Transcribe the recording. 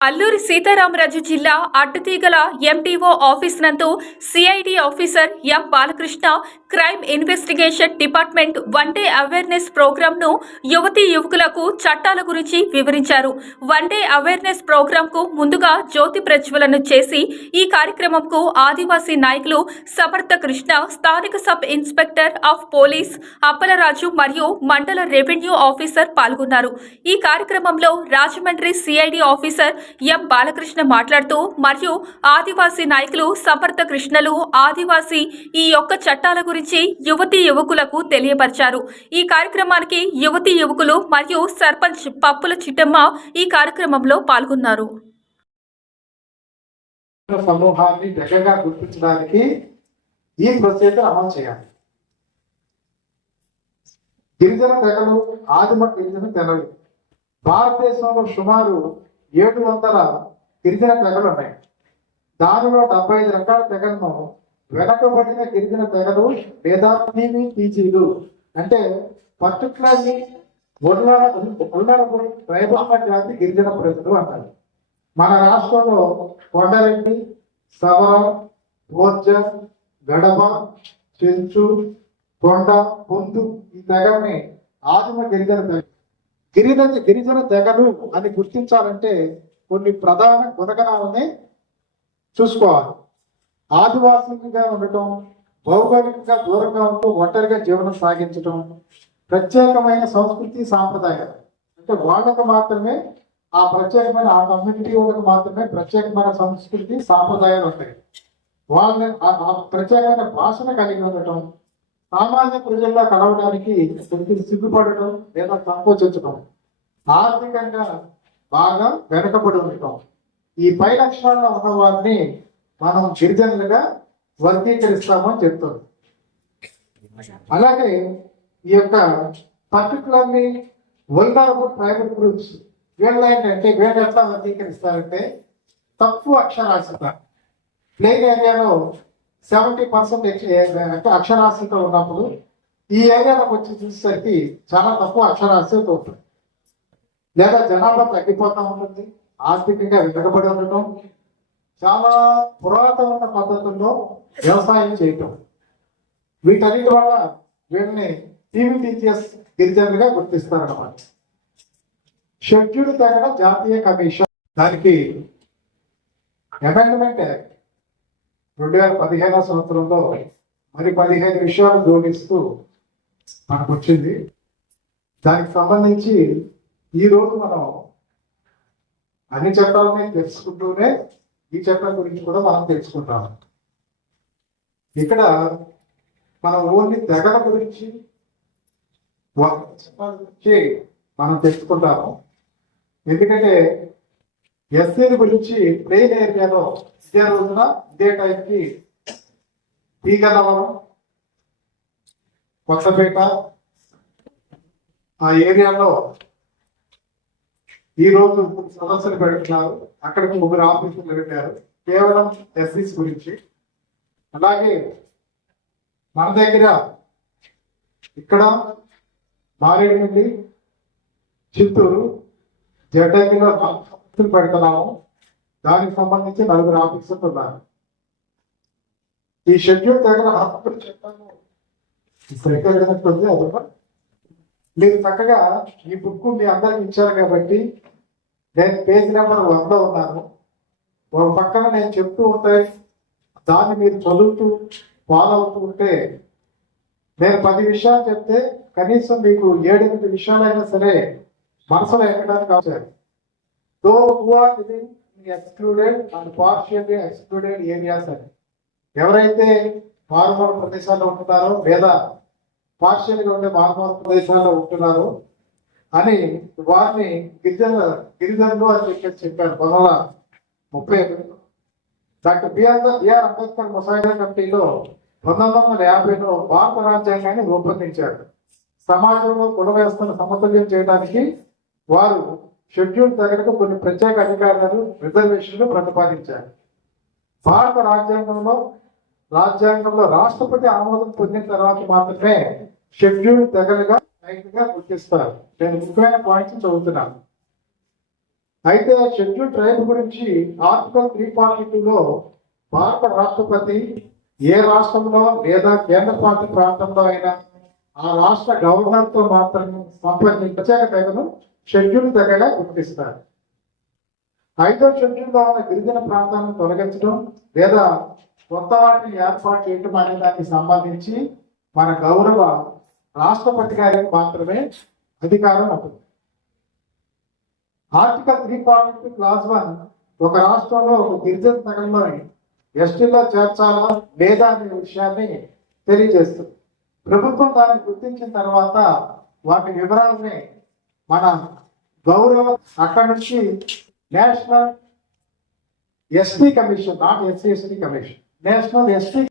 అల్లూరి సీతారామరాజు జిల్లా Addateegala MTO office నందు CID officer M Balakrishna crime investigation department one day awareness ప్రోగ్రామ్ను యువతి యువకులకు చట్టాల గురించి వివరించారు. వన్ డే అవేర్నెస్ ప్రోగ్రామ్కు ముందుగా జ్యోతి ప్రజ్వలను చేసి ఈ కార్యక్రమంకు ఆదివాసీ నాయకులు సమర్థ కృష్ణ స్థానిక sub inspector of police Appalaraju మరియు మండల రెవెన్యూ ఆఫీసర్ పాల్గొన్నారు. ఈ కార్యక్రమంలో Rajahmundry CID officer M Balakrishna మాట్లాడుతూ మరియు ఆదివాసీ నాయకులు సమర్థ కృష్ణలు ఆదివాసీ ఈ యొక్క చట్టాల గురించి యువతీ యువకులకు తెలియపరిచారు. ఈ కార్యక్రమానికి యువతీ యువకులు మరియు సర్పంచ్ పప్పుల చిట్టమ్మ ఈ కార్యక్రమంలో పాల్గొన్నారు. సమూహాన్ని దగ్గరగా గుర్తించడానికి ఈ ప్రొసీజర్ అమలు చేయాలి. గిరిజన తెగలు ఆదిమ గిరిజన తెగలు భారతదేశంలో సుమారు ఏడు వందల గిరిజన తెగలు ఉన్నాయి. దానిలో డెబ్బై ఐదు రకాల తెగలను వెనకబడిన గిరిజన తెగలు లేదా పీజీలు అంటే పర్టికులర్లీ ఉన్నప్పుడు ట్రైబల్ జాతి గిరిజన ప్రజలు అంటారు. మన రాష్ట్రంలో కొండరెడ్డి సవరం ఓర్జ గడప చెంచు కొండ పొందు ఈ తెగల్ని ఆదిమ గిరిజన తెగ గిరిజన గిరిజన తెగలు అని గుర్తించాలంటే కొన్ని ప్రధాన గుణగణాలని చూసుకోవాలి. ఆదివాసీగా ఉండటం భౌగోళికంగా దూరంగా ఉంటూ ఒంటరిగా జీవనం సాగించటం ప్రత్యేకమైన సంస్కృతి సాంప్రదాయాలు. అంటే వాళ్ళకు మాత్రమే ఆ ప్రత్యేకమైన ఆ కమ్యూనిటీ వాళ్ళకి మాత్రమే ప్రత్యేకమైన సంస్కృతి సాంప్రదాయాలు ఉంటాయి. వాళ్ళని ప్రత్యేకమైన భాషను కలిగి ఉండటం సామాన్య ప్రజల్లో కలవడానికి కొంచెం సిగ్గుపడటం లేదా సంకోచించడం ఆర్థికంగా బాగా వెనకబడి ఉండటం. ఈ పై లక్షణాల్లో ఉన్న వారిని మనం గిరిజనులుగా వర్గీకరిస్తామని చెప్తుంది అలాగే ఈ యొక్క పర్టికులర్లీ వల్నరబుల్ ట్రైబల్ గ్రూప్స్ వీళ్ళ ఏంటంటే వీళ్ళు ఎట్లా వర్గీకరిస్తారంటే తక్కువ అక్షరాస్యత. ప్లేన్ ఏరియాలో సెవెంటీ పర్సెంట్ అంటే అక్షరాస్యత ఉన్నప్పుడు ఈ ఏరియాలకు వచ్చి చూసేసరికి చాలా తక్కువ అక్షరాస్యత ఉంటుంది లేదా జనాభా తగ్గిపోతూ ఉంటుంది ఆర్థికంగా వెనుకబడి ఉండటం చాలా పురాతన పద్ధతుల్లో వ్యవసాయం చేయటం. వీటన్నిటి వల్ల వీళ్ళని టీవీటీచీఎస్ గిరిజనులుగా గుర్తిస్తారన్నమాట. షెడ్యూల్ తగిన జాతీయ కమిషన్. దానికి అమెండ్మెంట్ యాక్ట్ రెండు వేల పదిహేనవ సంవత్సరంలో మరి పదిహేను విషయాలు జోడిస్తూ మనకు వచ్చింది దానికి సంబంధించి ఈ రోజు మనం అన్ని చట్టాలని తెలుసుకుంటూనే ఈ చట్టం గురించి కూడా మనం తెలుసుకుంటాం. ఇక్కడ మనం ఓన్లీ తెగల గురించి చట్టాల గురించి మనం తెలుసుకుంటాము. ఎందుకంటే ఎస్ఏల గురించి ట్రైన్ ఏరియాలో ఇదే రోజున ఇదే టైంకి తీగలవరం కొత్తపేట ఆ ఏరియాలో ఈ రోజు సదస్సులు పెడుతున్నారు. అక్కడికి ముగ్గురు ఆఫీసులు పెట్టారు. కేవలం ఎస్సీస్ గురించి. అలాగే మన దగ్గర ఇక్కడ మారేడుమిల్లి చిత్తూరు జడ్డగిలో పెడుతున్నాము. దానికి సంబంధించి నలుగురు ఆఫీసర్లు ఉన్నారు. ఈ షెడ్యూల్ దగ్గర హాస్పిటల్ చెప్తాను సరిగ్గా అదొక మీరు చక్కగా ఈ బుక్ మీ అందరికి ఇచ్చారు కాబట్టి నేను పేజ్ నెంబర్ వంద ఉన్నాను. ఒక పక్కన నేను చెప్తూ ఉంటే దాన్ని మీరు చదువుతూ ఫాలో అవుతూ ఉంటే నేను పది విషయాలు చెప్తే కనీసం మీకు ఏడెనిమిది విషయాలైనా సరే మనసులో ఎక్కడానికి అవసరం those who are living excluded and partially excluded areas అని. ఎవరైతే మారుమూల ప్రదేశాల్లో ఉంటున్నారో లేదా పార్షియల్గా ఉండే మారుమూల ప్రదేశాల్లో ఉంటున్నారో అని వారిని గిరిజన గిరిజనులు అని చెప్పేసి చెప్పారు పంతొమ్మిది ముప్పై ఒకటిలో డాక్టర్ బిఆర్ బిఆర్ అంబేద్కర్ ముసాయిదా కమిటీలో పంతొమ్మిది వందల యాభైలో భారత రాజ్యాంగాన్ని రూపొందించాడు సమాజంలో కుల వ్యవస్థను సమతుల్యం చేయడానికి వారు షెడ్యూల్ తగలకు కొన్ని ప్రత్యేక అధికారాలు రిజర్వేషన్లు ప్రతిపాదించారు. భారత రాజ్యాంగంలో రాజ్యాంగంలో రాష్ట్రపతి ఆమోదం పొందిన తర్వాత మాత్రమే షెడ్యూల్ తెగలుగా రైతుగా గుర్తిస్తారు. నేను ముఖ్యమైన పాయింట్స్ చదువుతున్నాను. అయితే షెడ్యూల్ ట్రైబ్ గురించి ఆర్టికల్ త్రీ పాయింట్లో భారత రాష్ట్రపతి ఏ రాష్ట్రంలో లేదా కేంద్ర పాలిత ప్రాంతంలో అయినా ఆ రాష్ట్ర గవర్నర్తో మాత్రమే సంబంధించిన ప్రత్యేక తెగను షెడ్యూల్ తెగగా గుర్తిస్తారు. ఐదో షెడ్యూల్ ద్వారా ఉన్న గిరిజన ప్రాంతాలను తొలగించడం లేదా కొత్త వాటిని ఏర్పాటు చేయడం అనే దానికి సంబంధించి మన గౌరవ రాష్ట్రపతి గారికి మాత్రమే అధికారం ఉంటుంది. Article three point clause one ఒక రాష్ట్రంలో ఒక గిరిజన తగంలోని ఎస్టీలో చేర్చాలా లేదా అనే విషయాన్ని తెలియజేస్తుంది. ప్రభుత్వం దాన్ని గుర్తించిన తర్వాత వాటి వివరాలని మన గౌరవ అక్కడ నుంచి national ST commission not SC ST commission. National ST